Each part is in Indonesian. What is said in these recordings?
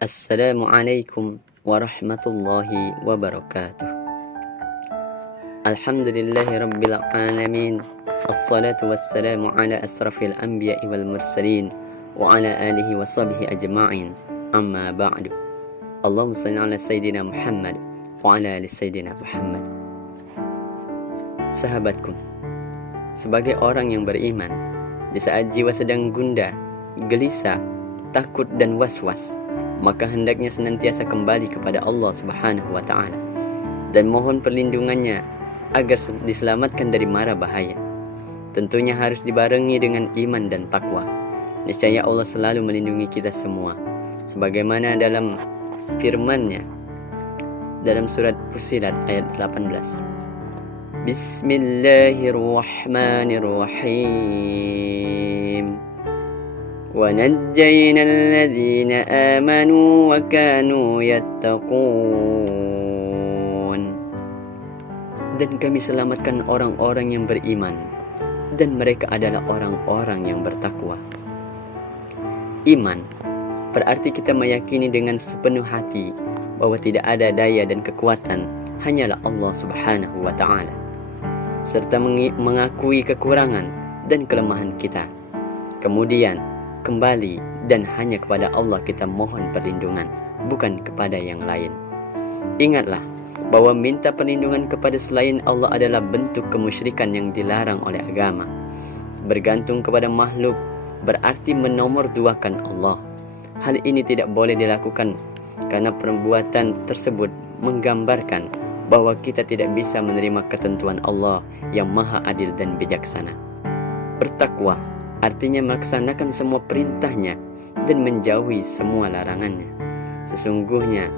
Assalamualaikum warahmatullahi wabarakatuh. Alhamdulillahi rabbil alamin. Assalatu wassalamu ala asrafil anbiya'i wal mursalin wa ala alihi wa sahbihi ajma'in. Amma ba'du. Allahumma salli ala sayyidina Muhammad wa ala ali sayyidina Muhammad. Sahabatku, sebagai orang yang beriman, di saat jiwa sedang gundah, gelisah, takut dan was-was, maka hendaknya senantiasa kembali kepada Allah Subhanahu wa Ta'ala dan mohon perlindungannya agar diselamatkan dari mara bahaya. Tentunya harus dibarengi dengan iman dan takwa. Niscaya Allah selalu melindungi kita semua, sebagaimana dalam firman-Nya dalam surat Fussilat ayat 18. Bismillahirrahmanirrahim. وَنَجَّيْنَا الَّذِينَ آمَنُوا وَكَانُوا يَتَّقُونَ. Dan kami selamatkan orang-orang yang beriman, dan mereka adalah orang-orang yang bertakwa. Iman berarti kita meyakini dengan sepenuh hati bahwa tidak ada daya dan kekuatan, hanyalah Allah Subhanahu wa Ta'ala, serta mengakui kekurangan dan kelemahan kita. Kemudian kembali dan hanya kepada Allah kita mohon perlindungan, bukan kepada yang lain. Ingatlah bahwa minta perlindungan kepada selain Allah adalah bentuk kemusyrikan yang dilarang oleh agama. Bergantung kepada makhluk berarti menomorduakan Allah. Hal ini tidak boleh dilakukan karena perbuatan tersebut menggambarkan bahwa kita tidak bisa menerima ketentuan Allah yang maha adil dan bijaksana. Bertakwa artinya melaksanakan semua perintahnya dan menjauhi semua larangannya. Sesungguhnya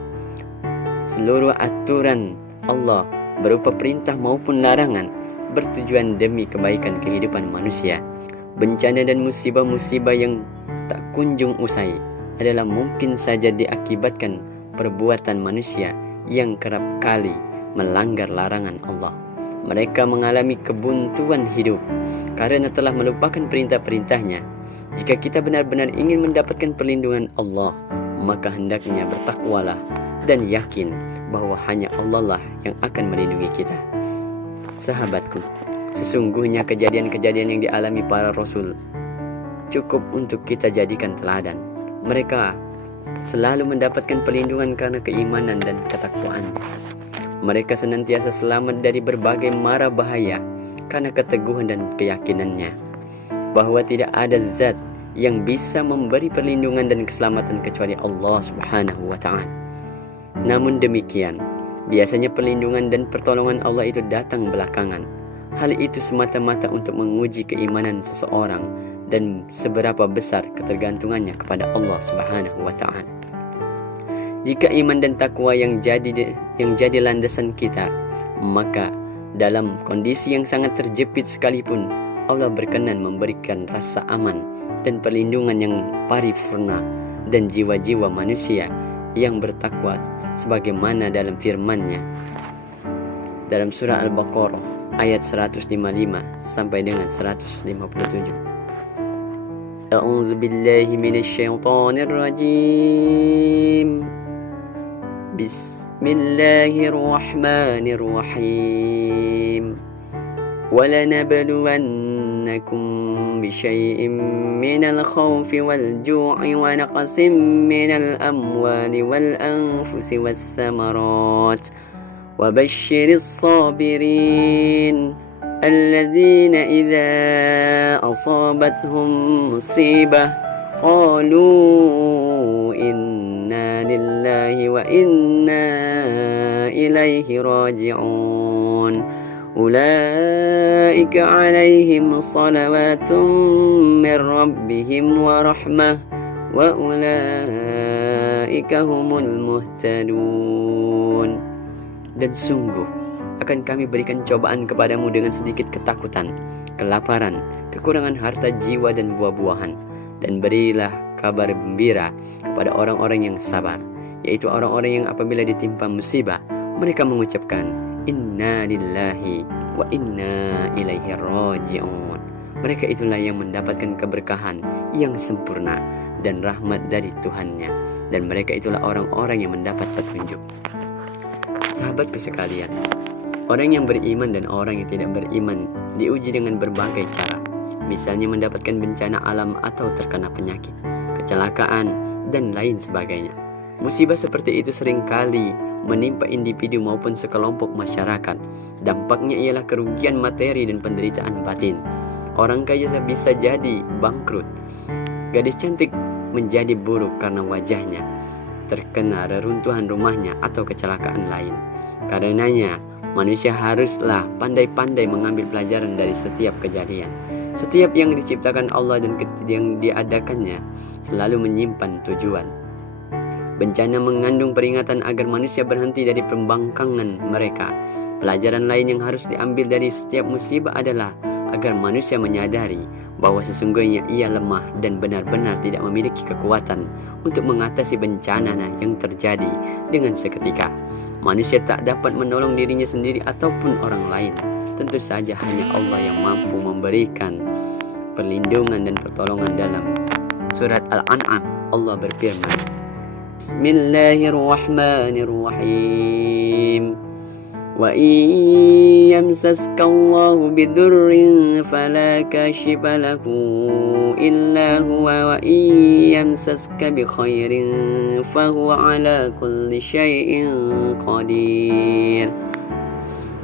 seluruh aturan Allah berupa perintah maupun larangan bertujuan demi kebaikan kehidupan manusia. Bencana dan musibah-musibah yang tak kunjung usai adalah mungkin saja diakibatkan perbuatan manusia yang kerap kali melanggar larangan Allah. Mereka mengalami kebuntuan hidup karena telah melupakan perintah-perintahnya. Jika kita benar-benar ingin mendapatkan perlindungan Allah, maka hendaknya bertakwalah dan yakin bahwa hanya Allah lah yang akan melindungi kita. Sahabatku, sesungguhnya kejadian-kejadian yang dialami para Rasul cukup untuk kita jadikan teladan. Mereka selalu mendapatkan perlindungan karena keimanan dan ketakwaannya. Mereka senantiasa selamat dari berbagai mara bahaya karena keteguhan dan keyakinannya bahwa tidak ada zat yang bisa memberi perlindungan dan keselamatan kecuali Allah Subhanahu wa Ta'ala. Namun demikian, biasanya perlindungan dan pertolongan Allah itu datang belakangan. Hal itu semata-mata untuk menguji keimanan seseorang dan seberapa besar ketergantungannya kepada Allah Subhanahu wa Ta'ala. Jika iman dan takwa yang jadi landasan kita, maka dalam kondisi yang sangat terjepit sekalipun, Allah berkenan memberikan rasa aman dan perlindungan yang paripurna dan jiwa-jiwa manusia yang bertakwa sebagaimana dalam firman-Nya dalam surah Al-Baqarah ayat 155 sampai dengan 157. A'udzu billahi minasyaitonir rajim. Bismillahirrahmanirrahim. وَلَنَبْلُوَنَّكُمْ بِشَيْءٍ مِّنَ الْخَوْفِ وَالْجُوعِ وَنَقْصٍ مِّنَ الْأَمْوَالِ وَالْأَنفُسِ وَالثَّمَرَاتِ وَبَشِّرِ الصَّابِرِينَ الَّذِينَ إِذَا أَصَابَتْهُم مُّصِيبَةٌ قَالُوا إِنَّا لِلَّهِ وَإِنَّا إِلَيْهِ رَاجِعُونَ أُولَئِكَ عَلَيْهِمْ صَلَوَاتٌ مِّن رَّبِّهِمْ وَرَحْمَةٌ وَأُولَئِكَ هُمُ الْمُهْتَدُونَ. Dan sungguh akan kami berikan cobaan kepadamu dengan sedikit ketakutan, kelaparan, kekurangan harta jiwa dan buah-buahan. Dan berilah kabar gembira kepada orang-orang yang sabar, yaitu orang-orang yang apabila ditimpa musibah, mereka mengucapkan Inna lillahi wa inna ilaihi raji'un. Mereka itulah yang mendapatkan keberkahan yang sempurna dan rahmat dari Tuhannya. Dan mereka itulah orang-orang yang mendapat petunjuk. Sahabatku sekalian, orang yang beriman dan orang yang tidak beriman diuji dengan berbagai cara. Misalnya mendapatkan bencana alam atau terkena penyakit, kecelakaan, dan lain sebagainya. Musibah seperti itu seringkali menimpa individu maupun sekelompok masyarakat. Dampaknya ialah kerugian materi dan penderitaan batin. Orang kaya bisa jadi bangkrut. Gadis cantik menjadi buruk karena wajahnya terkena reruntuhan rumahnya atau kecelakaan lain. Karenanya, manusia haruslah pandai-pandai mengambil pelajaran dari setiap kejadian. Setiap yang diciptakan Allah dan yang diadakannya selalu menyimpan tujuan. Bencana mengandung peringatan agar manusia berhenti dari pembangkangan mereka. Pelajaran lain yang harus diambil dari setiap musibah adalah agar manusia menyadari bahwa sesungguhnya ia lemah dan benar-benar tidak memiliki kekuatan untuk mengatasi bencana yang terjadi dengan seketika. Manusia tak dapat menolong dirinya sendiri ataupun orang lain. Tentu saja hanya Allah yang mampu memberikan perlindungan dan pertolongan. Dalam surat Al-An'am, Allah berfirman, Bismillahirrahmanirrahim. Wa yamsaskallahu bidurrin fala kashifa lahu illa huwa wa yamsaska bi khairin fahuwa ala kulli syai'in qadir.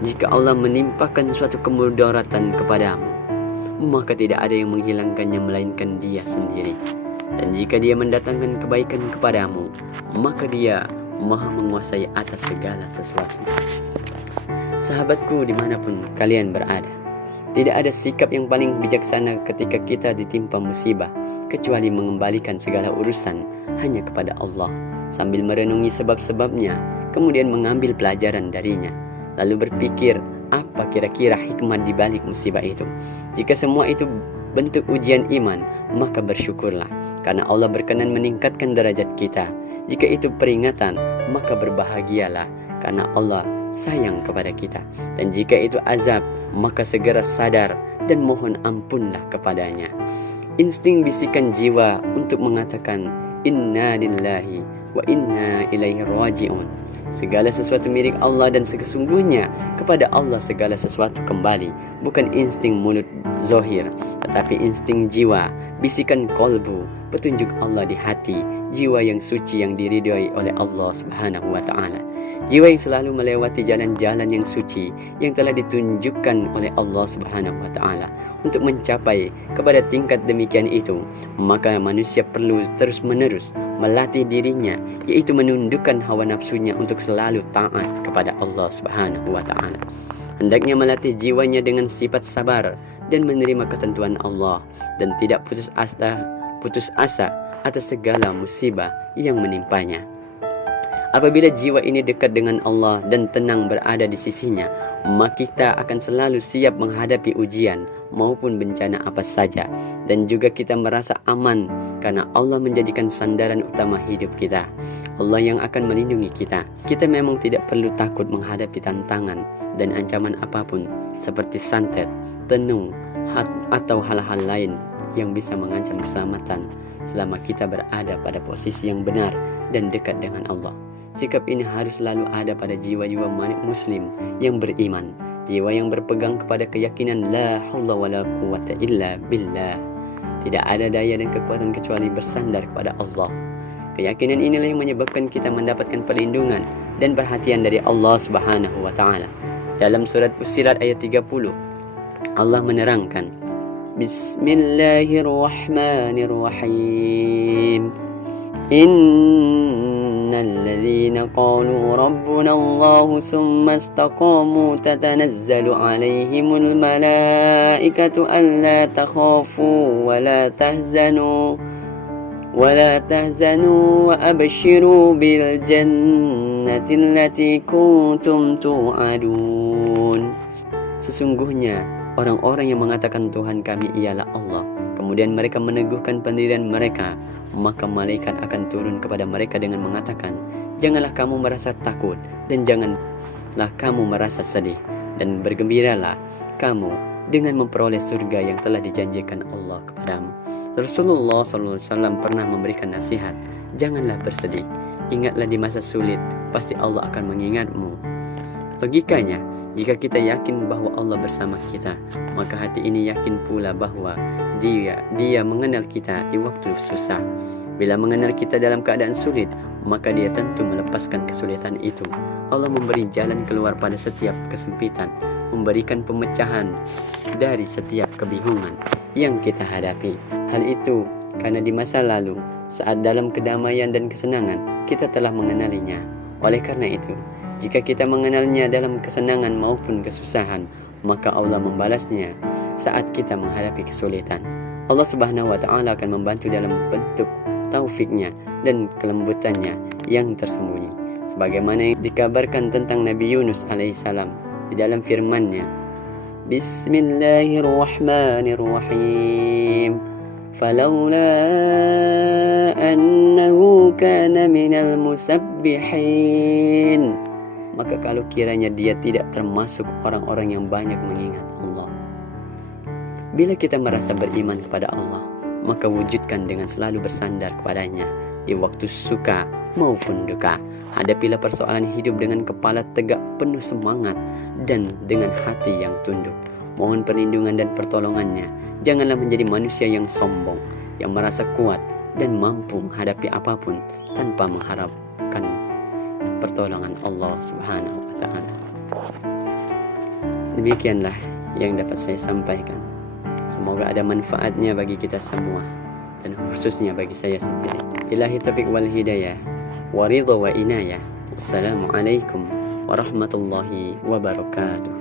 Jika Allah menimpakan suatu kemudaratan kepadamu, maka tidak ada yang menghilangkannya melainkan Dia sendiri. Dan jika Dia mendatangkan kebaikan kepadamu, maka Dia Maha menguasai atas segala sesuatu. Sahabatku dimanapun kalian berada, tidak ada sikap yang paling bijaksana ketika kita ditimpa musibah kecuali mengembalikan segala urusan hanya kepada Allah, sambil merenungi sebab-sebabnya, kemudian mengambil pelajaran darinya, lalu berpikir apa kira-kira hikmah di balik musibah itu. Jika semua itu bentuk ujian iman, maka bersyukurlah, karena Allah berkenan meningkatkan derajat kita. Jika itu peringatan, maka berbahagialah, karena Allah sayang kepada kita. Dan jika itu azab, maka segera sadar dan mohon ampunlah kepadanya. Insting bisikan jiwa untuk mengatakan inna lillahi wa inna ilaihi raji'un. Segala sesuatu milik Allah dan sesungguhnya kepada Allah segala sesuatu kembali. Bukan insting mulut zohir, tetapi insting jiwa, bisikan kolbu, petunjuk Allah di hati, jiwa yang suci yang diridhoi oleh Allah Subhanahu wa ta'ala. Jiwa yang selalu melewati jalan-jalan yang suci yang telah ditunjukkan oleh Allah Subhanahu wa ta'ala. Untuk mencapai kepada tingkat demikian itu, maka manusia perlu terus-menerus melatih dirinya, yaitu menundukkan hawa nafsunya untuk selalu taat kepada Allah Subhanahu wa ta'ala. Hendaknya melatih jiwanya dengan sifat sabar dan menerima ketentuan Allah, dan tidak putus asa atas segala musibah yang menimpanya. Apabila jiwa ini dekat dengan Allah dan tenang berada di sisinya, maka kita akan selalu siap menghadapi ujian maupun bencana apa saja. Dan juga kita merasa aman karena Allah menjadikan sandaran utama hidup kita. Allah yang akan melindungi kita. Kita memang tidak perlu takut menghadapi tantangan dan ancaman apapun seperti santet, tenung, atau hal-hal lain yang bisa mengancam keselamatan selama kita berada pada posisi yang benar dan dekat dengan Allah. Sikap ini harus selalu ada pada jiwa-jiwa muslim yang beriman, jiwa yang berpegang kepada keyakinan la haula wala quwata illa billah. Tidak ada daya dan kekuatan kecuali bersandar kepada Allah. Keyakinan inilah yang menyebabkan kita mendapatkan perlindungan dan perhatian dari Allah Subhanahu wa ta'ala. Dalam surat Fussilat ayat 30, Allah menerangkan, Bismillahirrahmanirrahim. Innalladzina qalu rabbuna Allah thumma istaqamu tatanazzalu alaihimul malaikatu alla takhafu wa la tahzanu wa abshiru bil jannati allati kuntum tu'adun. Sesungguhnya orang-orang yang mengatakan Tuhan kami ialah Allah, kemudian mereka meneguhkan pendirian mereka, maka malaikat akan turun kepada mereka dengan mengatakan, janganlah kamu merasa takut dan janganlah kamu merasa sedih, dan bergembiralah kamu dengan memperoleh surga yang telah dijanjikan Allah kepadamu. Rasulullah SAW pernah memberikan nasihat, janganlah bersedih, ingatlah di masa sulit, pasti Allah akan mengingatmu. Logikanya, jika kita yakin bahwa Allah bersama kita, maka hati ini yakin pula bahwa Dia mengenal kita di waktu susah. Bila mengenal kita dalam keadaan sulit, maka Dia tentu melepaskan kesulitan itu. Allah memberi jalan keluar pada setiap kesempitan, memberikan pemecahan dari setiap kebingungan yang kita hadapi. Hal itu karena di masa lalu, saat dalam kedamaian dan kesenangan, kita telah mengenalinya. Oleh karena itu, jika kita mengenalnya dalam kesenangan maupun kesusahan, maka Allah membalasnya saat kita menghadapi kesulitan. Allah Subhanahu wa Ta'ala akan membantu dalam bentuk taufiknya dan kelembutannya yang tersembunyi, sebagaimana yang dikabarkan tentang Nabi Yunus alaihissalam di dalam firman-Nya, Bismillahirrahmanirrahim, falawla annahu kana minal musabbihin. Maka kalau kiranya dia tidak termasuk orang-orang yang banyak mengingat Allah. Bila kita merasa beriman kepada Allah, maka wujudkan dengan selalu bersandar kepadanya di waktu suka maupun duka. Hadapilah persoalan hidup dengan kepala tegak, penuh semangat, dan dengan hati yang tunduk. Mohon perlindungan dan pertolongannya. Janganlah menjadi manusia yang sombong, yang merasa kuat dan mampu menghadapi apapun tanpa mengharapkan pertolongan Allah Subhanahu wa Ta'ala. Demikianlah yang dapat saya sampaikan. Semoga ada manfaatnya bagi kita semua, dan khususnya bagi saya sendiri. Billahi taufiq wal hidayah, wa ridha wa inayah. Wassalamualaikum warahmatullahi wabarakatuh.